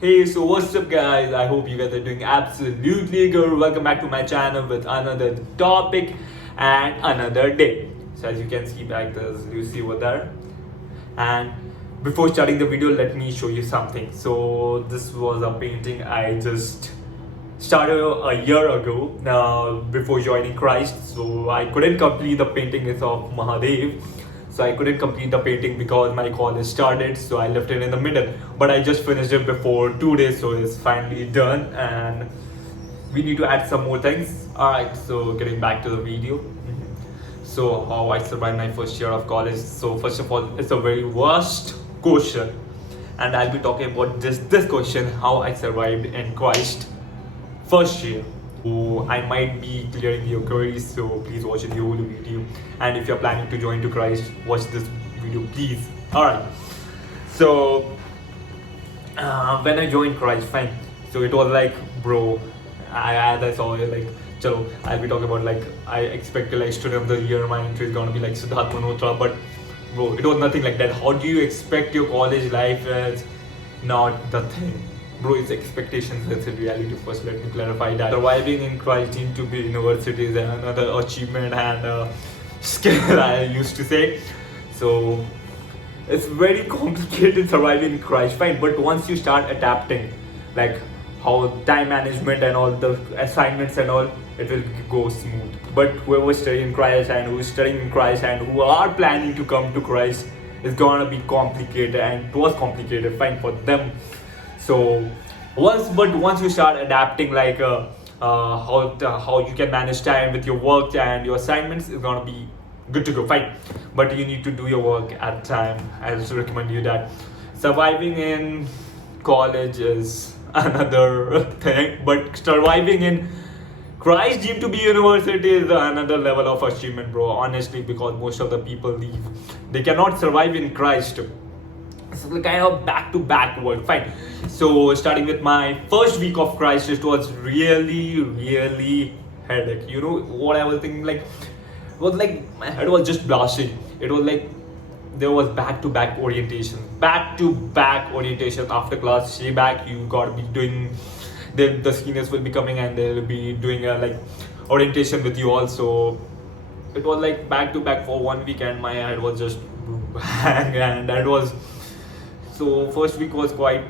Hey, so what's up, guys? I hope you guys are doing absolutely good. Welcome back to my channel with another topic and another day. So, as you can see back, there's Lucy over there. And before starting the video, let me show you something. So, this was a painting I just started a year ago before joining Christ. So, I couldn't complete the painting. It's of Mahadev. So I couldn't complete the painting because my college started, so I left it in the middle. But I just finished it before 2 days, so it's finally done, and we need to add some more things. Alright, so getting back to the video. So how I survived my first year of college. So first of all, it's a very vast question, and I'll be talking about just this question: how I survived in Christ first year. So I might be clearing your queries, so please watch the whole video. And if you're planning to join to Christ, watch this video, please. Alright. So when I joined Christ, fine. So it was like, bro, as I saw it, like, chalo, I'll be talking about like I expected like student of the year, my entry is gonna be like Siddharth Malhotra, but bro, it was nothing like that. How do you expect your college life is not the thing? Bro, it's expectations, that's a reality. First, let me clarify that. Surviving in Christ to be university is another achievement and skill, I used to say. So, it's very complicated surviving in Christ, fine. But once you start adapting, like how time management and all the assignments and all, it will go smooth. But whoever studying in Christ and who is studying in Christ and who are planning to come to Christ, it's gonna be complicated, and it was complicated, fine, for them. So once you start adapting, like how you can manage time with your work and your assignments, is gonna be good to go, fine. But you need to do your work at time. I also recommend you that. Surviving in college is another thing, but surviving in Christ deemed to be university is another level of achievement, bro. Honestly, because most of the people leave, they cannot survive in Christ. It's kind of back-to-back work, fine. So starting with my first week of Christ, it was really headache. You know what I was thinking? Like, it was like my head was just blasting. It was like there was back-to-back orientation after class. Stay back, you gotta be doing. The seniors will be coming and they'll be doing a like orientation with you also. It was like back-to-back for 1 week, and my head was just bang, and that was. So first week was quite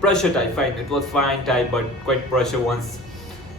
pressure type, fine. It was fine type, but quite pressure once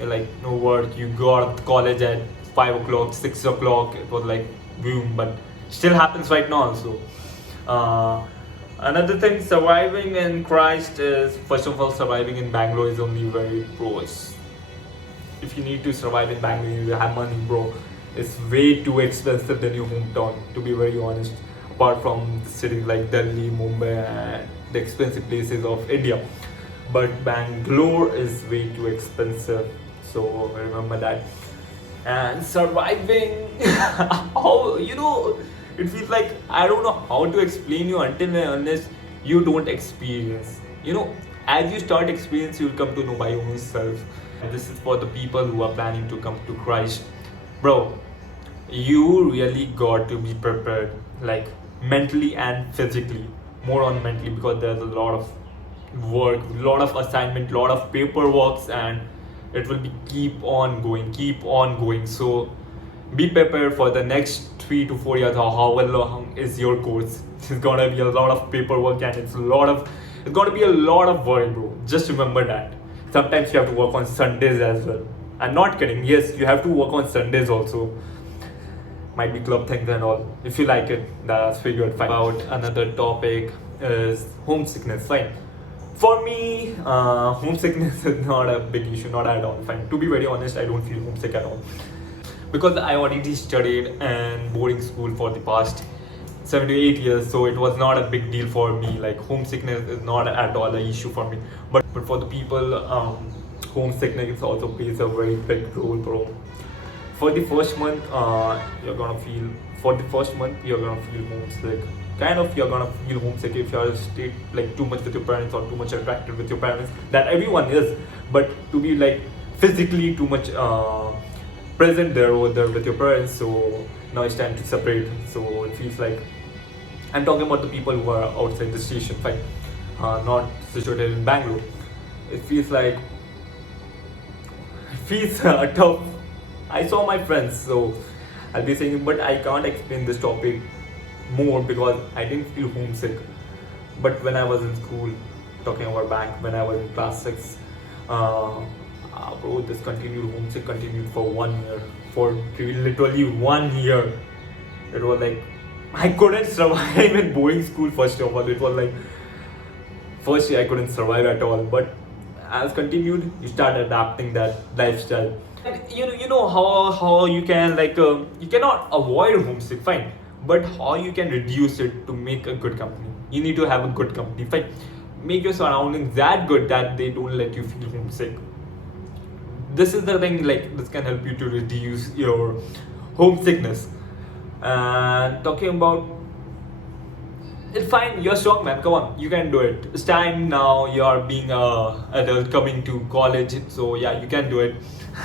like no work. You got college at 5 o'clock, 6 o'clock. It was like boom, but still happens right now also. Another thing, surviving in Christ is, first of all, surviving in Bangalore is only very pros. If you need to survive in Bangalore, you have money, bro. It's way too expensive than your hometown, to be very honest. Apart from cities like Delhi, Mumbai, and the expensive places of India, but Bangalore is way too expensive, so remember that. And surviving, how, it feels like I don't know how to explain you until and unless you don't experience. As you start experience, you'll come to know by yourself. And this is for the people who are planning to come to Christ, bro. You really got to be prepared, like mentally and physically. More on mentally, because there's a lot of work, lot of assignment, lot of paperwork, and it will be keep on going. So be prepared for the next 3 to 4 years, or however long is your course. It's gonna be a lot of paperwork, and it's gonna be a lot of work, bro. Just remember that. Sometimes you have to work on Sundays as well. I'm not kidding. Yes, you have to work on Sundays also. Might be club things and all. If you like it, that's figured fine. About another topic is homesickness, fine. For me, homesickness is not a big issue, not at all, fine. To be very honest, I don't feel homesick at all, because I already studied in boarding school for the past 7 to 8 years, so it was not a big deal for me. Like, homesickness is not at all an issue for me. But for the people, homesickness also plays a very big role, bro. For the first month, you're gonna feel homesick. Kind of, you're gonna feel homesick if you're stayed like too much with your parents, or too much interacted with your parents. That everyone is, but to be like physically too much present there over there with your parents. So now it's time to separate. So it feels like I'm talking about the people who are outside the station, fine. not situated in Bangalore. It feels tough. I saw my friends, so I'll be saying, but I can't explain this topic more because I didn't feel homesick. But when I was in school, talking about back when I was in class 6, bro, this continued homesick continued for 1 year, for literally 1 year. It was like I couldn't survive in boarding school. First of all, it was like first year I couldn't survive at all. But as continued, you start adapting that lifestyle. And you know how you can you cannot avoid homesick, fine, but how you can reduce it to make a good company. You need to have a good company, fine. Make your surroundings that good that they don't let you feel homesick. This is the thing, like this can help you to reduce your homesickness. And talking about it's fine, you're strong, man. Come on, you can do it. It's time now. You're being a adult, coming to college, so yeah, you can do it.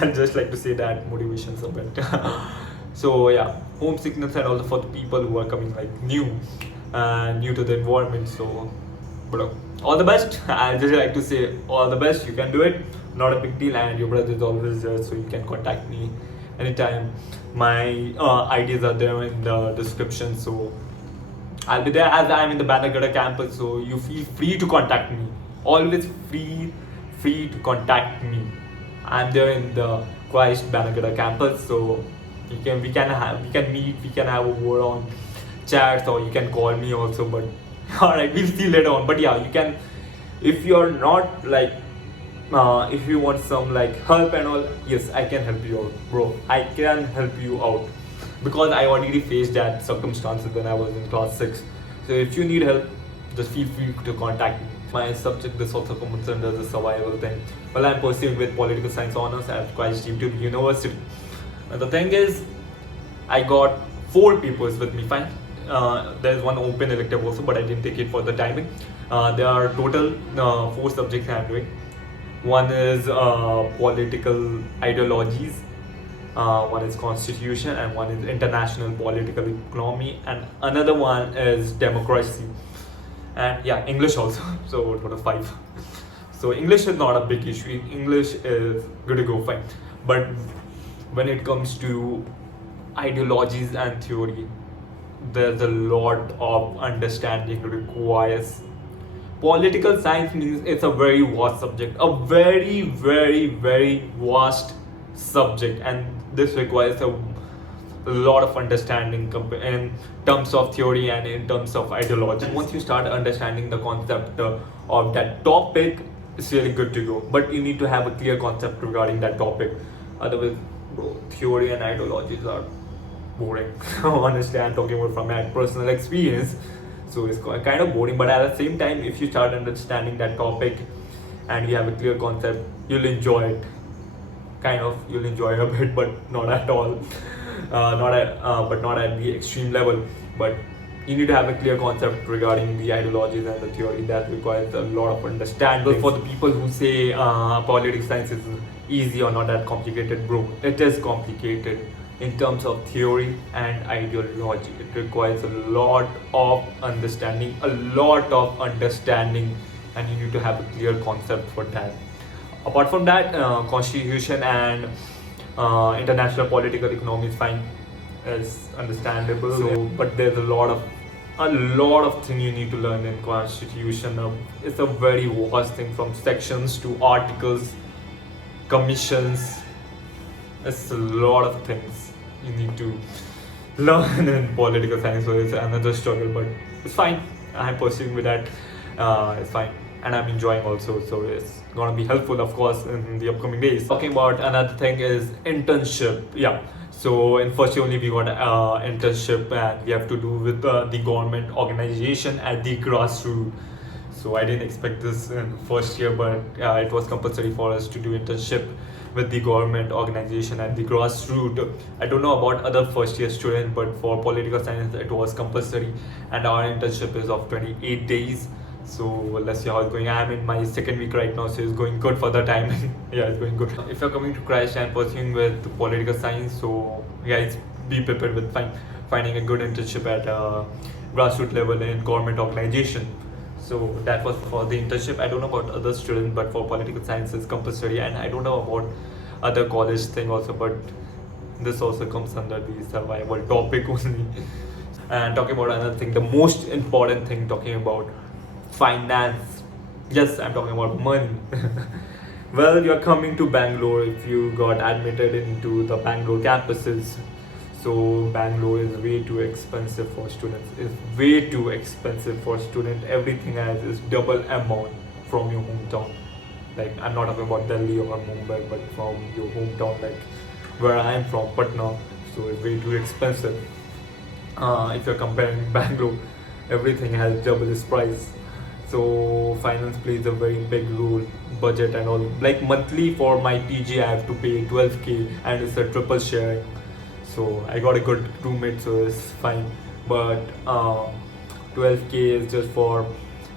I'd just like to say that motivation's a bit. So yeah, homesickness and also for the people who are coming like new to the environment. So, bro, all the best. I'd just like to say all the best. You can do it. Not a big deal, and your brother is always there, so you can contact me anytime. My ideas are there in the description, so I'll be there as I'm in the Banagada campus, so you feel free to contact me. Always free to contact me. I'm there in the Christ Banagada campus, so we can meet, we can have a word on chats, or you can call me also. But alright, we'll see later on. But yeah, you can, if you're not like if you want some like help and all, yes, I can help you out, bro. I can help you out because I already faced that circumstances when I was in class 6. So if you need help, just feel free to contact me. My subject, this also comes under the survival thing. Well, I'm pursuing with political science honors at Christ University. And the thing is, I got 4 papers with me, fine. There's one open elective also, but I didn't take it for the timing. There are total 4 subjects I'm doing. One is political ideologies, one is constitution, and one is international political economy, and another one is democracy, and yeah, English also. So total 5. So English is not a big issue. English is good to go, fine. But when it comes to ideologies and theory, there's a lot of understanding requires. Political science means it's a very vast subject, a very, very, very vast subject, and this requires a lot of understanding in terms of theory and in terms of ideology. And once you start understanding the concept of that topic, it's really good to go. But you need to have a clear concept regarding that topic. Otherwise, bro, theory and ideologies are boring. Honestly, I'm talking about from my personal experience. So it's kind of boring, but at the same time, if you start understanding that topic and you have a clear concept, you'll enjoy it. You'll enjoy it a bit, but not at all. But not at the extreme level. But you need to have a clear concept regarding the ideologies and the theory. That requires a lot of understanding. For the people who say political science is easy or not that complicated, bro, it is complicated. In terms of theory and ideology, it requires a lot of understanding, and you need to have a clear concept for that. Apart from that, constitution and international political economy is fine, is understandable. So, but there's a lot of things you need to learn in constitution. It's a very vast thing, from sections to articles, commissions. It's a lot of things you need to learn in political science, so it's another struggle, but it's fine. I'm pursuing with that. It's fine, and I'm enjoying also, so it's gonna be helpful, of course, in the upcoming days. Talking about another thing is internship. Yeah, so in first year only we got internship, and we have to do with the government organization at the grassroots. So I didn't expect this in first year, but it was compulsory for us to do internship with the government organization at the grassroots. I don't know about other first year students, but for political science it was compulsory, and our internship is of 28 days. So let's see how it's going. I'm in my second week right now, so it's going good for the timing. Yeah, it's going good. If you're coming to Christ and pursuing with political science, so guys, be prepared with finding a good internship at grassroots level in government organization. So that was for the internship. I don't know about other students, but for political science it's compulsory, and I don't know about other college thing also, but this also comes under the survival topic only. And talking about another thing, the most important thing, talking about finance. Yes, I'm talking about money. Well, you're coming to Bangalore if you got admitted into the Bangalore campuses. So Bangalore is way too expensive for students. It's way too expensive for student. Everything else is double amount from your hometown. Like, I'm not talking about Delhi or Mumbai, but from your hometown, like where I'm from, Patna. So it's way too expensive. If you're comparing Bangalore, everything has double its price. So finance plays a very big role, budget and all. Like monthly for my PG, I have to pay 12k, and it's a triple share. So I got a good roommate, so it's fine. But 12k is just for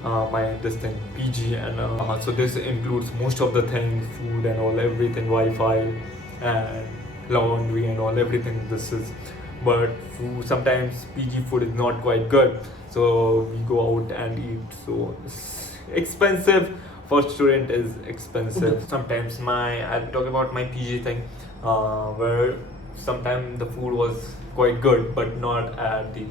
my this thing PG, and so this includes most of the things, food and all, everything, Wi-Fi and laundry and all, everything. This is, but food, sometimes PG food is not quite good, so we go out and eat. So it's expensive for student, is expensive. Sometimes I'll talk about my PG thing, where sometimes the food was quite good but not at the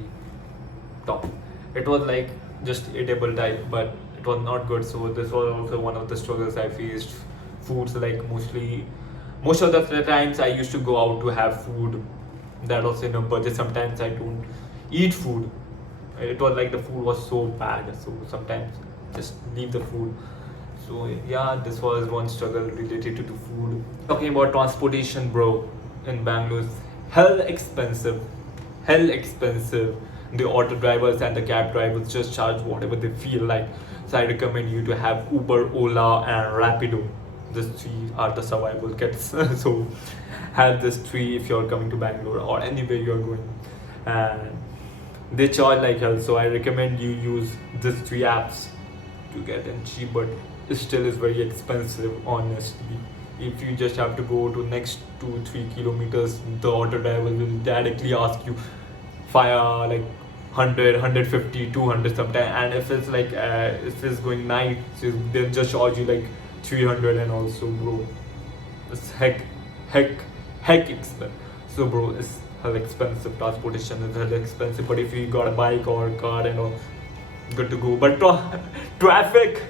top. It was like just eatable type, but it was not good. So this was also one of the struggles I faced. Foods, like most of the times I used to go out to have food that was in a budget. Sometimes I don't eat food. It was like the food was so bad, so sometimes just leave the food. So yeah, this was one struggle related to food. Talking about transportation, bro, in Bangalore is hell expensive. Hell expensive. The auto drivers and the cab drivers just charge whatever they feel like. So I recommend you to have Uber, Ola and Rapido. These three are the survival kits. So have these three if you're coming to Bangalore or anywhere you're going. And they charge like hell. So I recommend you use these three apps to get in cheap, but it still is very expensive, honestly. If you just have to go to next 2-3 kilometers, the auto driver will directly ask you fire like 100, 150, 200 sometimes. And if it's like if it's going night, so they'll just charge you like 300. And also, bro, it's heck expensive. So bro, it's hell expensive. Transportation is hell expensive, but if you got a bike or car and all, good to go. But traffic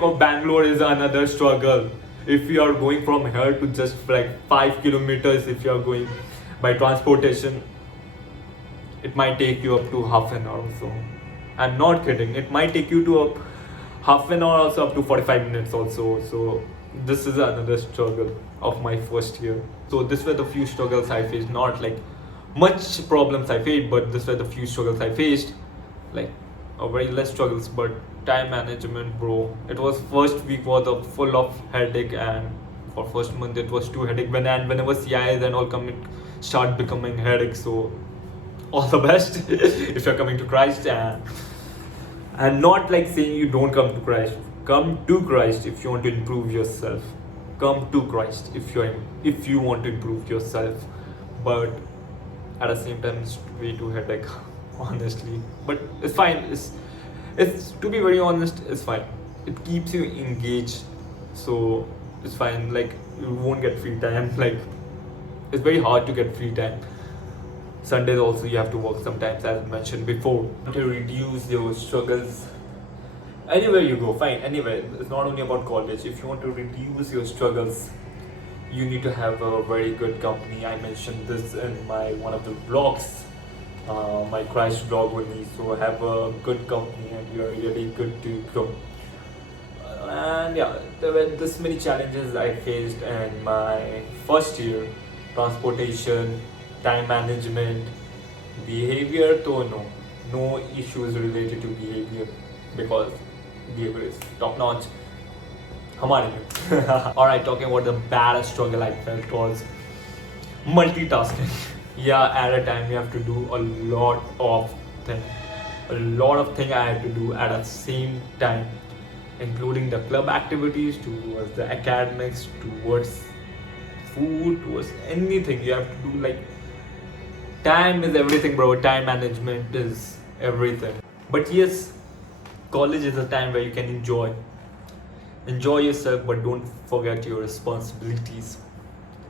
of Bangalore is another struggle. If you are going from here to just like 5 kilometers, if you are going by transportation, it might take you up to half an hour. So I'm not kidding, it might take you to half an hour, also up to 45 minutes also. So this is another struggle of my first year. So this were the few struggles I faced. Not like much problems I faced, but this were the few struggles I faced. Like very less struggles, but time management, bro. It was first week was full of headache, and for first month it was too headache. Whenever CIs and all start becoming headache. So all the best if you're coming to Christ, and not like saying you don't come to Christ. Come to Christ if you want to improve yourself. Come to Christ if you want to improve yourself. But at the same time, it's way too headache, honestly. But it's fine. It's to be very honest, it's fine. It keeps you engaged, so it's fine. Like, you won't get free time. Like, it's very hard to get free time. Sundays also you have to work sometimes, as mentioned before. To reduce your struggles, anywhere you go, fine, anywhere. It's not only about college. If you want to reduce your struggles, you need to have a very good company. I mentioned this in one of the vlogs, my Christ vlog only. So have a good company and you're really good to grow. And yeah, there were this many challenges I faced in my first year. Transportation, time management, behavior, though no issues related to behavior, because behavior is top notch. Alright, talking about the baddest struggle I felt was multitasking. Yeah, at a time you have to do a lot of things. I had to do at the same time, including the club activities, towards the academics, towards food, towards anything. You have to do, like, time is everything, bro. Time management is everything. But yes, college is a time where you can enjoy yourself, but don't forget your responsibilities.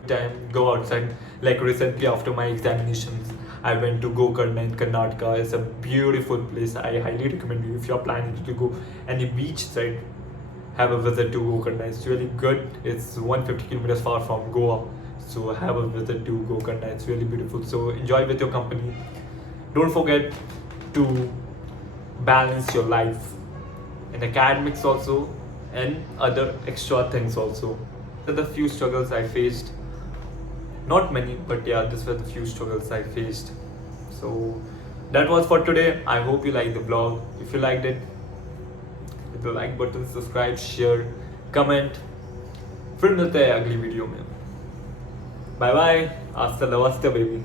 Time go outside. Like recently after my examinations, I went to Gokarna in Karnataka. It's a beautiful place. I highly recommend you if you're planning to go any beach side, have a visit to Gokarna. It's really good. It's 150 kilometers far from Goa, so have a visit to Gokarna. It's really beautiful. So enjoy with your company. Don't forget to balance your life in academics also and other extra things also. These are the few struggles I faced. Not many, but yeah, these were the few struggles I faced. So that was for today. I hope you liked the vlog. If you liked it, hit the like button, subscribe, share, comment. फिर मिलते हैं अगली video में. Bye bye. Hasta la vista, baby.